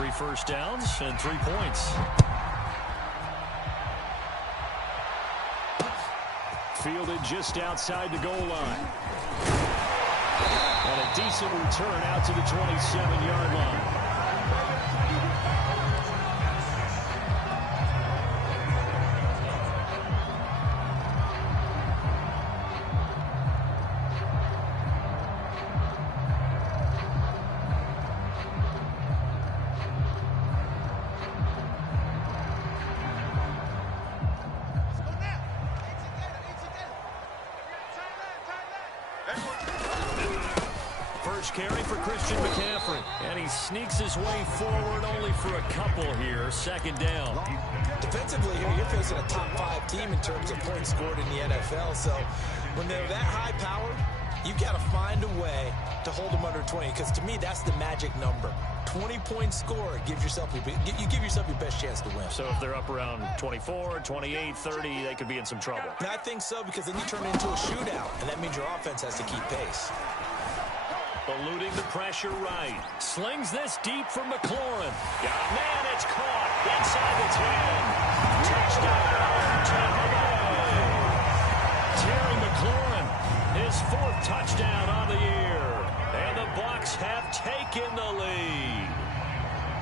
3 first downs and 3 points. Fielded just outside the goal line. And a decent return out to the 27-yard line. Carry for Christian McCaffrey. And he sneaks his way forward only for a couple here. 2nd down. Defensively here, you're facing a top 5 team in terms of points scored in the NFL. So when they're that high powered, you've got to find a way to hold them under 20. Because to me, that's the magic number. 20-point score gives yourself you give yourself your best chance to win. So if they're up around 24, 28, 30, they could be in some trouble. And I think so, because then you turn it into a shootout, and that means your offense has to keep pace. Eluding the pressure right. Slings this deep for McLaurin. Got a man, it's caught inside the 10. Touchdown, Tampa Bay. Terry McLaurin, his 4th touchdown on the year. And the Bucs have taken the lead.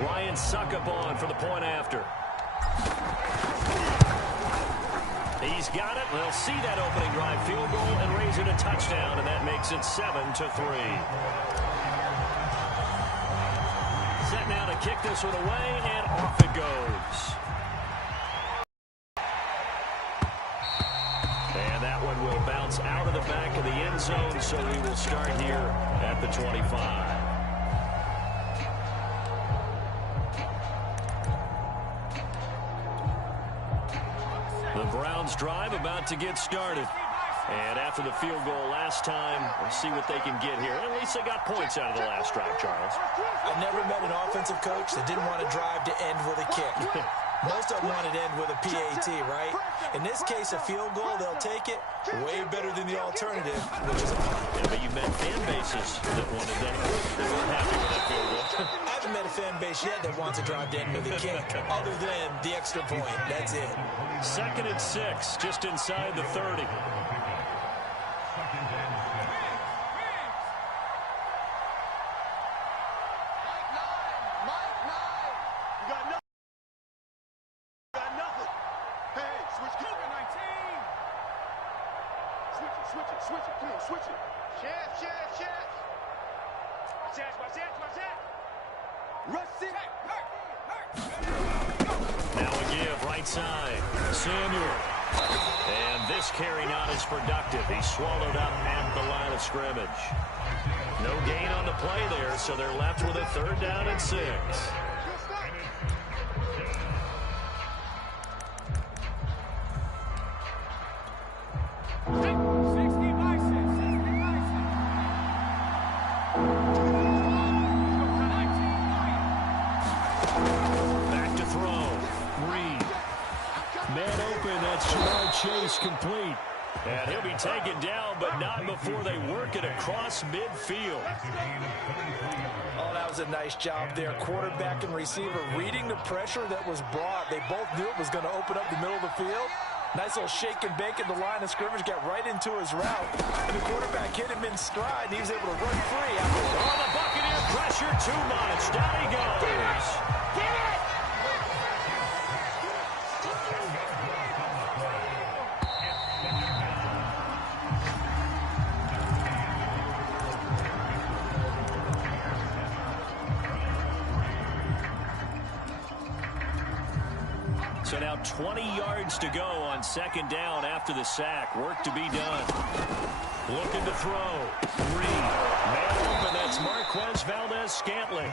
Ryan Succop for the point after. He's got it. They'll see that opening drive field goal and raise it a touchdown, and that makes it 7-3. Set now to kick this one away, and off it goes. And that one will bounce out of the back of the end zone, so we will start here at the 25. The Browns drive about to get started. And after the field goal last time, we'll see what they can get here. At least they got points out of the last drive, Charles. I've never met an offensive coach that didn't want to drive to end with a kick. Most of them wanted to end with a PAT, right? In this case, a field goal, they'll take it. Way better than the alternative, which is a punt. Yeah, but you met fan bases that wanted that. They weren't happy with that field goal. I haven't met a fan base yet that wants to drive to end with a kick, other than the extra point. That's it. 2nd and 6, just inside the 30. Now a give, right side. Samuel. And this carry not as productive. He's swallowed up at the line of scrimmage. No gain on the play there, so they're left with a 3rd down and 6. Chase complete. And he'll be taken down, but not before they work it across midfield. Oh, that was a nice job there. Quarterback and receiver reading the pressure that was brought. They both knew it was going to open up the middle of the field. Nice little shake and bake in the line of scrimmage. Got right into his route. And the quarterback hit him in stride, and he was able to run free after that. Oh, the Buccaneer pressure too much. Down he goes. Get it! So now 20 yards to go on 2nd down after the sack. Work to be done. Looking to throw. Reed. Man open. That's Marquez Valdez-Scantling.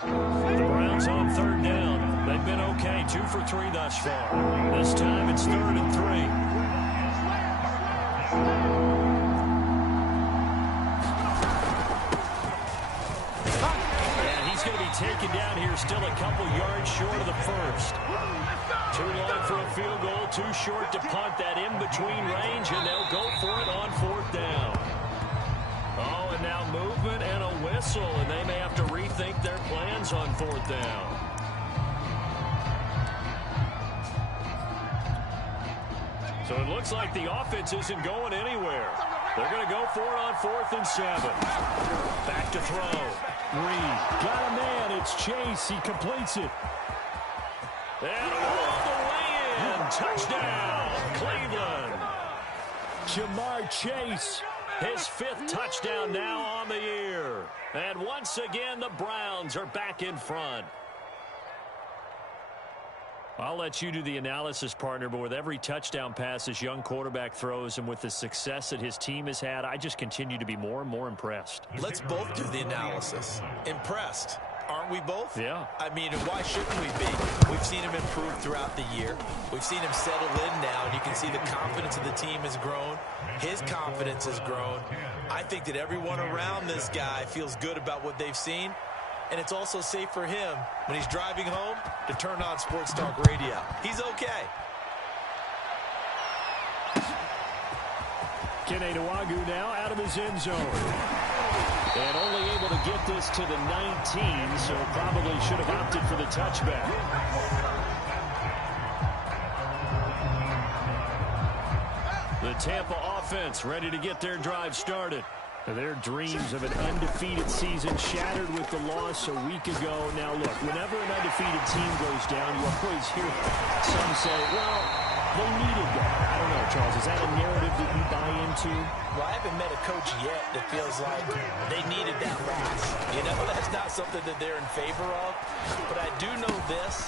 The Browns on 3rd down. They've been okay. 2 for 3 thus far. This time it's 3rd and 3. And he's going to be taken down here, still a couple yards short of the first. Too long for a field goal, too short to punt. That in between range, and they'll go for it on 4th down. Oh, and now movement and a whistle, and they may have to rethink their plans on 4th down. So it looks like the offense isn't going anywhere. They're going to go for it on 4th and 7. Back to throw. Reed got a man. It's Chase. He completes it. And all the way in. Touchdown, Cleveland. Jamar Chase, his 5th touchdown now on the year. And once again, the Browns are back in front. I'll let you do the analysis, partner, but with every touchdown pass this young quarterback throws and with the success that his team has had, I just continue to be more and more impressed. Let's both do the analysis. Impressed. Aren't we both? Yeah. I mean, why shouldn't we be? We've seen him improve throughout the year. We've seen him settle in now, and you can see the confidence of the team has grown. His confidence has grown. I think that everyone around this guy feels good about what they've seen. And it's also safe for him when he's driving home to turn on Sports Talk Radio. He's okay. Keneduagu now out of his end zone. And only able to get this to the 19, so probably should have opted for the touchback. The Tampa offense ready to get their drive started. Their dreams of an undefeated season shattered with the loss a week ago. Now, look, whenever an undefeated team goes down, you always hear some say, well, they needed that. I don't know, Charles. Is that a narrative that you buy into? Well, I haven't met a coach yet that feels like they needed that loss. You know, that's not something that they're in favor of. But I do know this.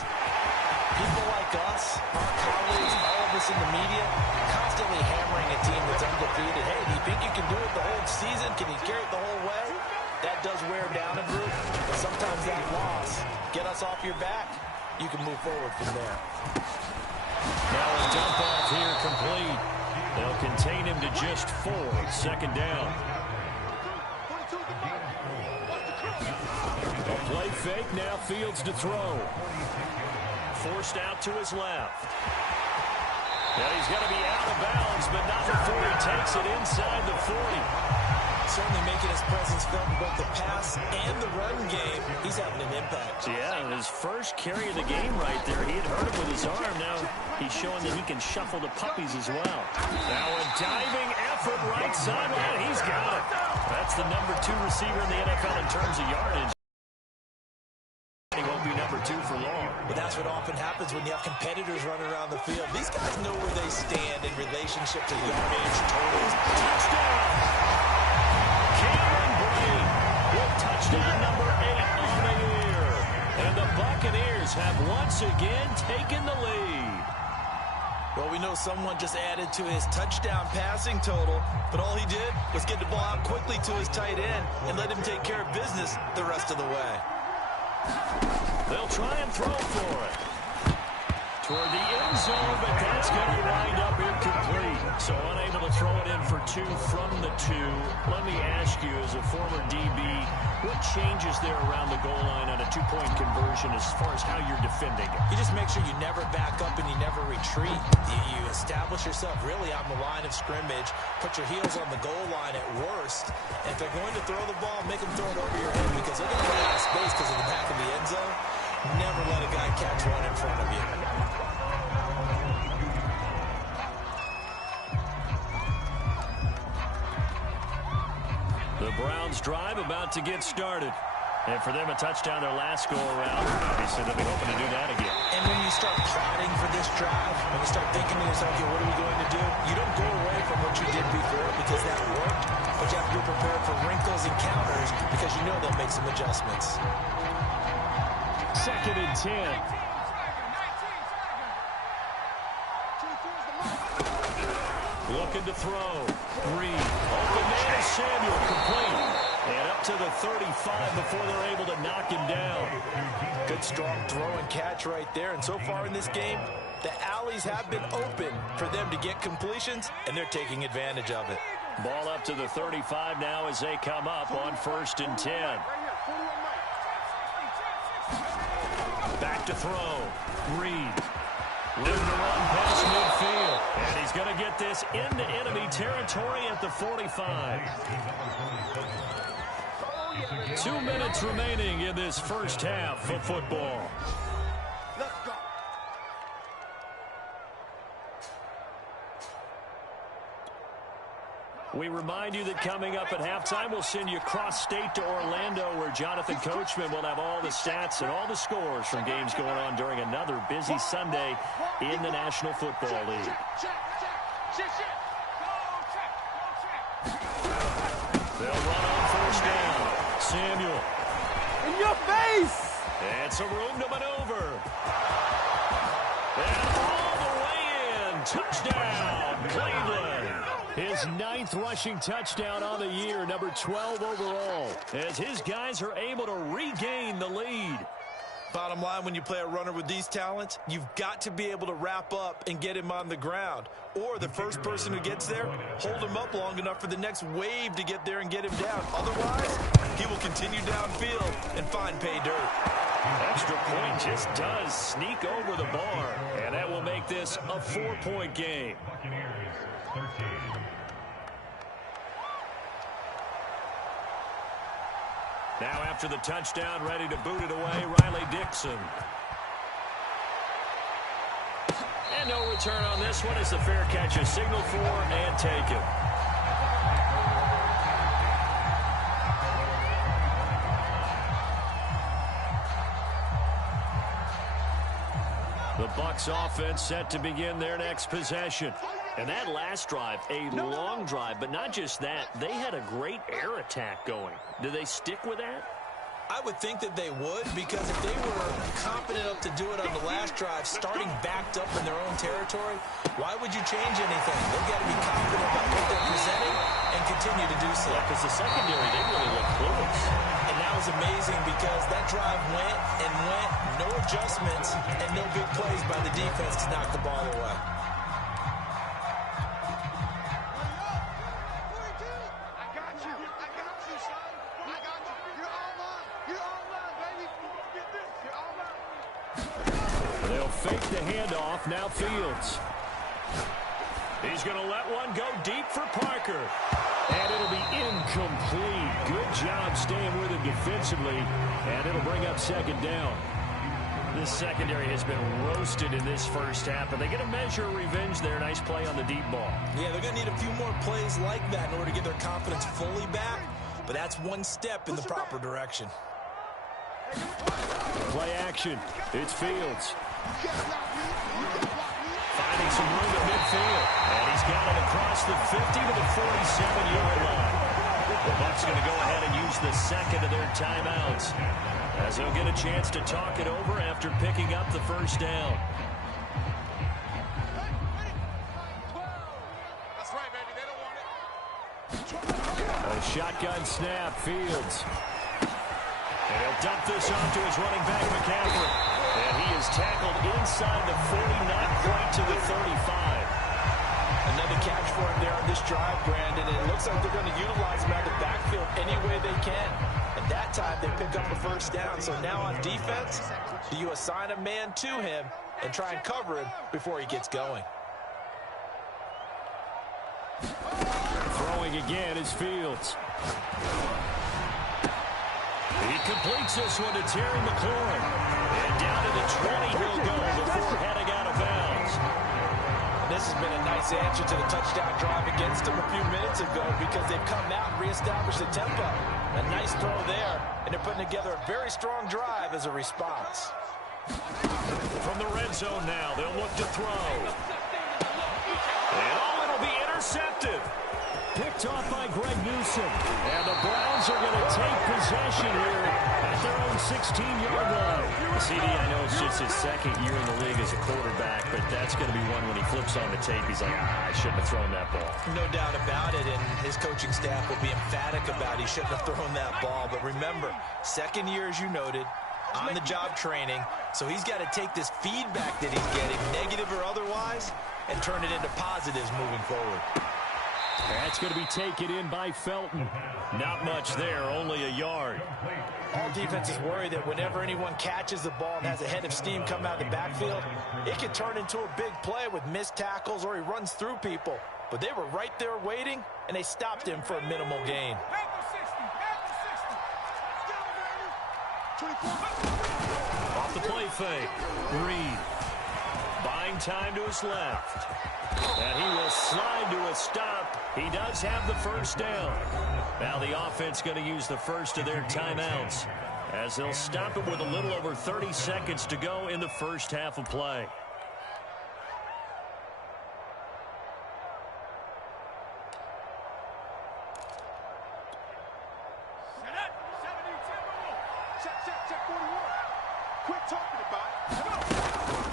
People like us, our colleagues, all of us in the media, constantly hammering a team that's undefeated. Hey, do you think you can do it the whole season? Can you carry it the whole way? That does wear down a group. But sometimes that loss, get us off your back, you can move forward from there. Now a dump off here complete. They'll contain him to just 4. 2nd down. A play fake, now Fields to throw. Forced out to his left. Now he's going to be out of bounds, but not before he takes it inside the 40. Certainly making his presence felt in both the pass and the run game. He's having an impact. Yeah, his first carry of the game right there. He had hurt him with his arm. Now he's showing that he can shuffle the puppies as well. Now a diving effort right sideline. He's got it. That's the number 2 receiver in the NFL in terms of yardage. He won't be number 2 for long. But that's what often happens when you have competitors running around the field. These guys know where they stand in relationship to yardage, totals. Touchdown! Cameron Brate with touchdown number 8 on the year. And the Buccaneers have once again taken the lead. Well, we know someone just added to his touchdown passing total, but all he did was get the ball out quickly to his tight end and let him take care of business the rest of the way. They'll try and throw for it. Toward the end zone, but that's going to wind up incomplete. So unable to throw it in for 2 from the 2. Let me ask you, as a former DB, what changes there around the goal line on a 2-point conversion as far as how you're defending it? You just make sure you never back up and you never retreat. You establish yourself really on the line of scrimmage, put your heels on the goal line at worst. And if they're going to throw the ball, make them throw it over your head because they're going to run out of space because of the back of the end zone. Never let a guy catch one in front of you. The Browns drive about to get started. And for them, a touchdown their last go-around. Obviously, they'll be hoping to do that again. And when you start plotting for this drive, when you start thinking to yourself, okay, what are we going to do? You don't go away from what you did before because that worked, but you have to be prepared for wrinkles and counters because you know they'll make some adjustments. 2nd and 10. Looking to throw. Reed. Open man is Samuel. Complete. And up to the 35 before they're able to knock him down. Good, strong throw and catch right there. And so far in this game, the alleys have been open for them to get completions, and they're taking advantage of it. Ball up to the 35 now as they come up on 1st and 10. Back to throw. Reed. Looking to run past midfield. And he's going to get this into enemy territory at the 45. 2 minutes remaining in this first half of football. Let's go. We remind you that coming up at halftime, we'll send you cross-state to Orlando, where Jonathan Coachman will have all the stats and all the scores from games going on during another busy Sunday in the National Football League. They'll run on first down. Samuel. In your face! And some room to maneuver. And all the way in. Touchdown, Cleveland. His 9th rushing touchdown on the year, number 12 overall, as his guys are able to regain the lead. Bottom line, when you play a runner with these talents, you've got to be able to wrap up and get him on the ground. Or the first person who gets there, hold him up long enough for the next wave to get there and get him down. Otherwise, he will continue downfield and find pay dirt. Extra point just does sneak over the bar, and that will make this a 4-point game. Now after the touchdown, ready to boot it away, Riley Dixon. And no return on this one as the fair catch is signaled for and taken. The Bucs offense set to begin their next possession. And that last drive, a long drive, but not just that, they had a great air attack going. Do they stick with that? I would think that they would, because if they were confident enough to do it on the last drive, starting backed up in their own territory, why would you change anything? They've got to be confident about what they're presenting and continue to do so. Yeah, because the secondary, they really look close. And that was amazing because that drive went and went, no adjustments, and no big plays by the defense to knock the ball away. Fake the handoff, now Fields. He's going to let one go deep for Parker. And it'll be incomplete. Good job staying with it defensively. And it'll bring up second down. This secondary has been roasted in this first half, but they get a measure of revenge there. Nice play on the deep ball. Yeah, they're going to need a few more plays like that in order to get their confidence fully back. But that's one step in the proper direction. Play action. It's Fields. Finding some room at midfield. And he's got it across the 50 to the 47-yard line. The Bucs going to go ahead and use the second of their timeouts, as they'll get a chance to talk it over after picking up the first down. That's right, baby. They don't want it. A shotgun snap, Fields. And he'll dump this off to his running back, McCaffrey. And he is tackled inside the 40, not quite to the 35. Another catch for him there on this drive, Brandon. And it looks like they're going to utilize him out of the backfield any way they can. And that time they pick up a first down. So now on defense, do you assign a man to him and try and cover him before he gets going? Throwing again is Fields. He completes this one to Terry McLaurin. And down to the 20 he'll go before heading out of bounds. And this has been a nice answer to the touchdown drive against them a few minutes ago, because they've come out and reestablished the tempo. A nice throw there, and they're putting together a very strong drive as a response. From the red zone now, they'll look to throw. And it'll be intercepted. Picked off by Greg Newsom. And the Browns are going to take possession here at their own 16-yard line. CD, I know it's just his second year in the league as a quarterback, but that's going to be one when he flips on the tape. He's like, I shouldn't have thrown that ball. No doubt about it, and his coaching staff will be emphatic about he shouldn't have thrown that ball. But remember, second year, as you noted, on-the-job training, so he's got to take this feedback that he's getting, negative or otherwise, and turn it into positives moving forward. That's going to be taken in by Felton. Not much there, only a yard. All defenses worry that whenever anyone catches the ball and has a head of steam come out of the backfield, it can turn into a big play with missed tackles or he runs through people. But they were right there waiting, and they stopped him for a minimal gain. Off the play fake. Reed. Buying time to his left. And he will slide to a stop. He does have the first down. Now the offense going to use the first of their timeouts, as they'll stop it with a little over 30 seconds to go in the first half of play.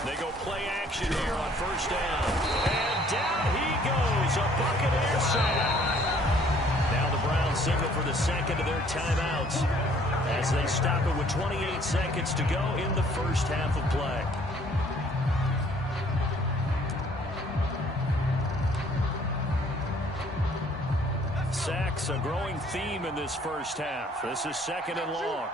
They go play action here on first down. And down he goes. A Buccaneer sack. Now the Browns signal for the second of their timeouts, as they stop it with 28 seconds to go in the first half of play. Sacks a growing theme in this first half. This is second and long.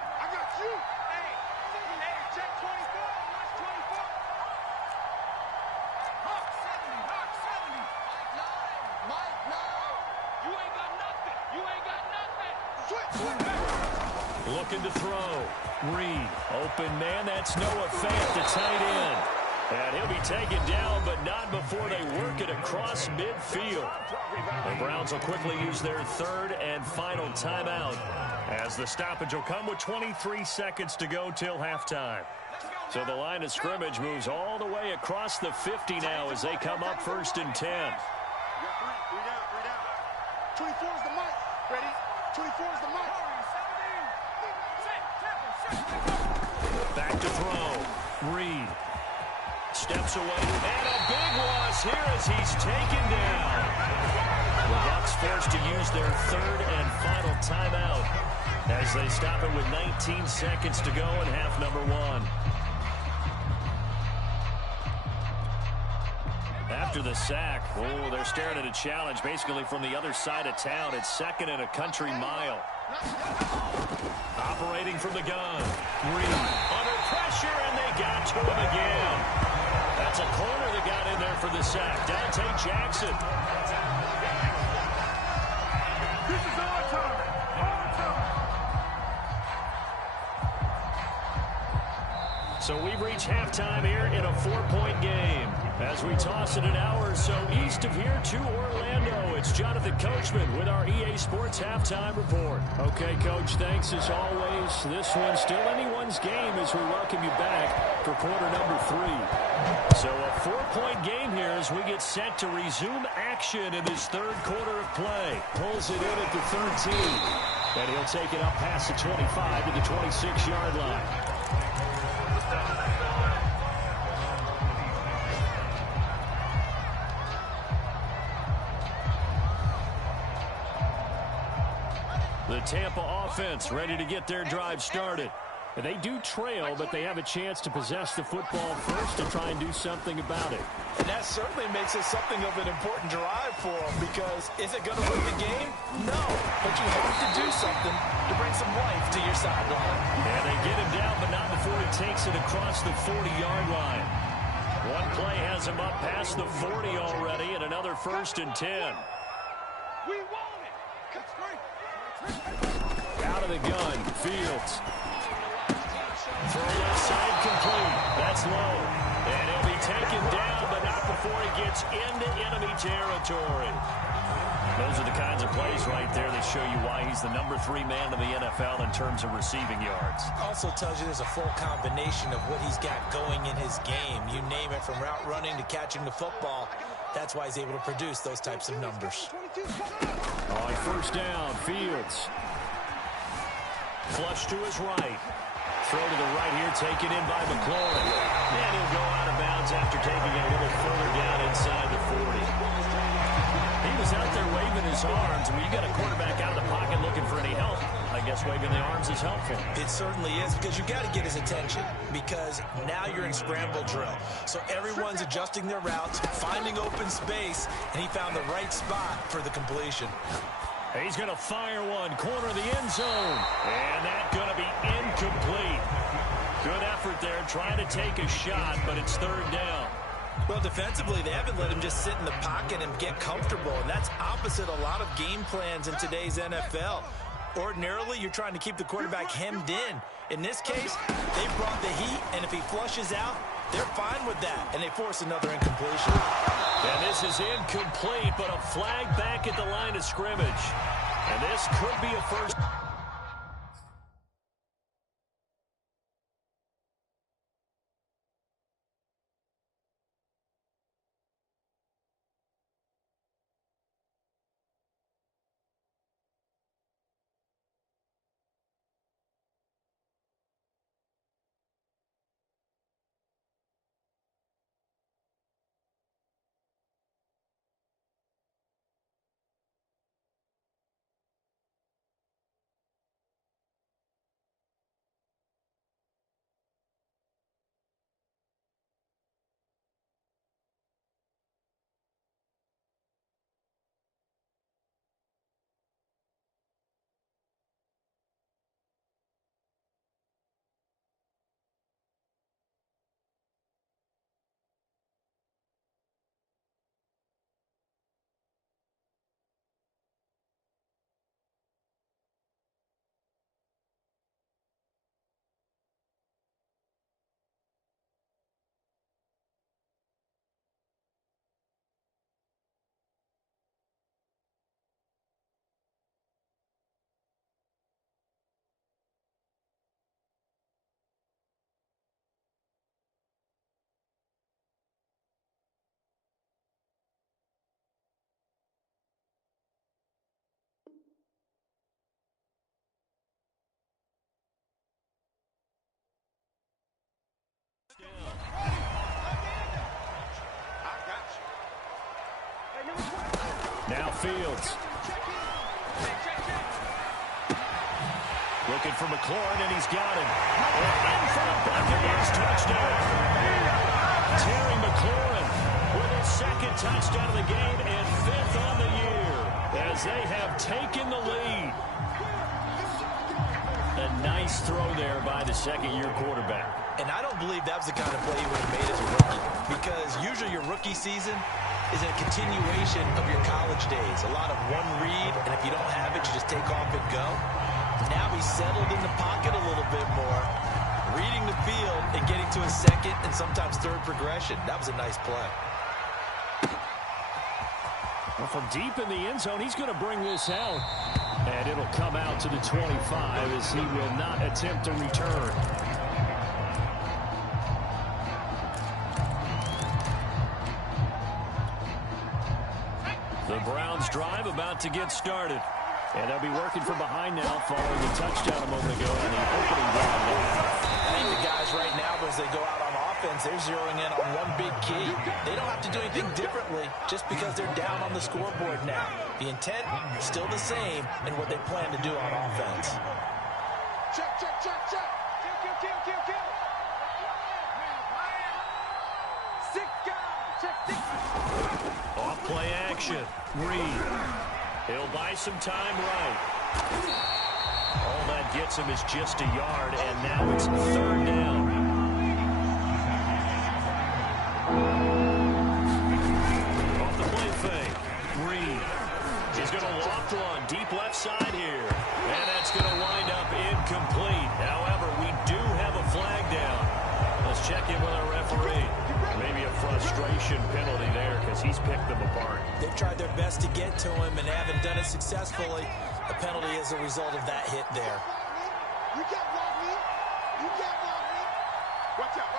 Looking to throw. Reed. Open man. That's Noah Fant, the tight end. And he'll be taken down, but not before they work it across midfield. The Browns will quickly use their third and final timeout, as the stoppage will come with 23 seconds to go till halftime. So the line of scrimmage moves all the way across the 50 now as they come up first and 10. 24 is the mic. Ready? 24 is the mic. Back to throw. Reed. Steps away, and a big loss here as he's taken down. The Bucs forced to use their third and final timeout, as they stop it with 19 seconds to go in half number one. After the sack, they're staring at a challenge basically from the other side of town. It's second and a country mile. Operating from the gun. Reed under pressure, and they got to him again. That's a corner that got in there for the sack. Dante Jackson. This is our time. Our time. So we've reached halftime here in a 4-point game, as we toss it an hour or so east of here to Orlando. It's Jonathan Coachman with our EA Sports Halftime Report. Okay, Coach, thanks as always. This one's still anyone's game as we welcome you back for quarter number 3. So a 4-point game here as we get set to resume action in this third quarter of play. Pulls it in at the 13, and he'll take it up past the 25 to the 26-yard line. The Tampa offense ready to get their drive started. They do trail, but they have a chance to possess the football first and try and do something about it. And that certainly makes it something of an important drive for them, because is it going to win the game? No. But you have to do something to bring some life to your sideline. And they get him down, but not before he takes it across the 40-yard line. One play has him up past the 40 already, and another first and 10. We want it. That's great. Out of the gun, Fields. Throw left side complete. That's low. And he'll be taken down, but not before he gets into enemy territory. Those are the kinds of plays right there that show you why he's the number 3 man in the NFL in terms of receiving yards. Also tells you there's a full combination of what he's got going in his game. You name it, from route running to catching the football. That's why he's able to produce those types of numbers. On first down, Fields. Flush to his right. Throw to the right here, taken in by McLaurin. And he'll go out of bounds after taking it a little further down inside the 40. He was out there waving his arms. When you got a quarterback out of the pocket looking for any help, I guess waving the arms is helpful. It certainly is, because you got to get his attention, because now you're in scramble drill. So everyone's adjusting their routes, finding open space, and he found the right spot for the completion. He's going to fire one, corner of the end zone. And that's going to be incomplete. Good effort there, trying to take a shot, but it's third down. Well, defensively, they haven't let him just sit in the pocket and get comfortable, and that's opposite a lot of game plans in today's NFL. Ordinarily, you're trying to keep the quarterback hemmed in. In this case, they brought the heat, and if he flushes out, they're fine with that, and they force another incompletion. And this is incomplete, but a flag back at the line of scrimmage. And this could be a first. Now Fields. Looking for McLaurin, and he's got him. In for the Buccaneers touchdown. Terry McLaurin with his second touchdown of the game and fifth on the year as they have taken the lead. A nice throw there by the second-year quarterback. And I don't believe that was the kind of play he would have made as a rookie, because usually your rookie season is a continuation of your college days. A lot of one read, and if you don't have it, you just take off and go. Now he's settled in the pocket a little bit more, reading the field and getting to his second and sometimes third progression. That was a nice play. Well, from deep in the end zone, he's going to bring this out. And it'll come out to the 25 as he will not attempt to return. The Browns drive about to get started. And they'll be working from behind now following the touchdown a moment ago on the opening drive. I think the guys right now, as they go out on offense, they're zeroing in on one big key. They don't have to do anything differently just because they're down on the scoreboard now. The intent is still the same in what they plan to do on offense. Check, check, check, check. Kill. Six guys. Check, six. Off play action. Reed. He'll buy some time right. All that gets him is just a yard, and now it's third down. Off the play fake. Reed. He's going to loft one deep left side here. And that's going to wind up incomplete. However, we do have a flag down. Let's check in with our referee. Maybe a frustration penalty there because he's picked them apart. They've tried their best to get to him and haven't done it successfully. A penalty as a result of that hit there. You can't block me. You can't block me. Watch out.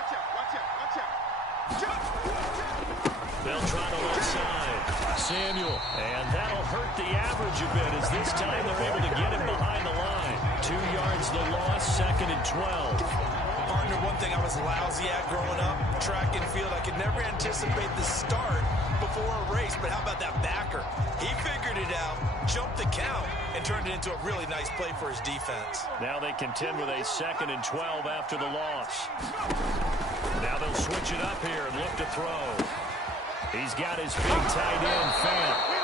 They'll try to left side. Samuel. And that'll hurt the average a bit as this time they're able to get him behind the line. 2 yards the loss, 2nd and 12. Partner, one thing I was lousy at growing up, track and field, I could never anticipate the start before a race, but how about that backer? He figured it out, jumped the count, and turned it into a really nice play for his defense. Now they contend with a 2nd and 12 after the loss. Now they'll switch it up here and look to throw. He's got his big tight end, Fant.